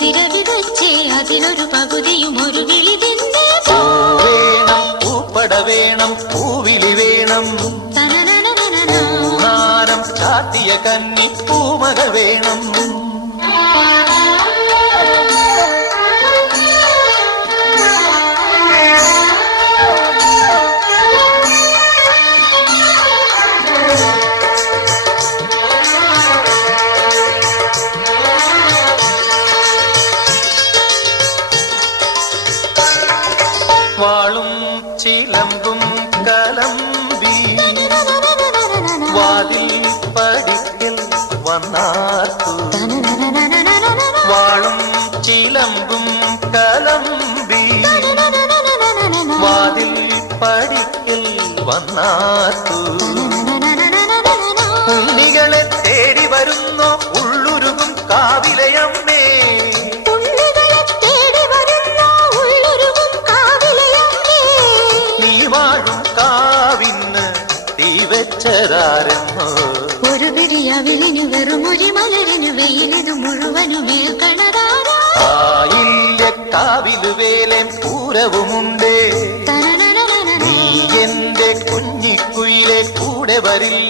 മുതിര വിതച്ചേ അതിനൊരു പകുതിയും ഒരു വിളി തിന്നെ വേണം പൂപ്പട വേണം പൂവിളി വേണം പൂനാനം ചാത്തിയ കന്നി പൂമക വേണം വാളും ചിലമ്പും കലമ്പി വാതിൽ പടിക്കൽ വന്നാർത്തു വാളും ചിലമ്പും കലമ്പി വാതിൽ പടിക്കൽ വന്നാർത്തു ഉണ്ണികളെ തേടി വരുന്നോ ഉള്ളുരുകും കാവിലയമ്മേ ഒരു പിരിയവിലിനു വെറുമൊരു മലരിനു വെയിലിനു മുഴുവനും കാവിലു വേലൻ പൂരവുമുണ്ട് നീ എന്റെ കുഞ്ഞിക്കുയിലെ കൂടെ വരില്ല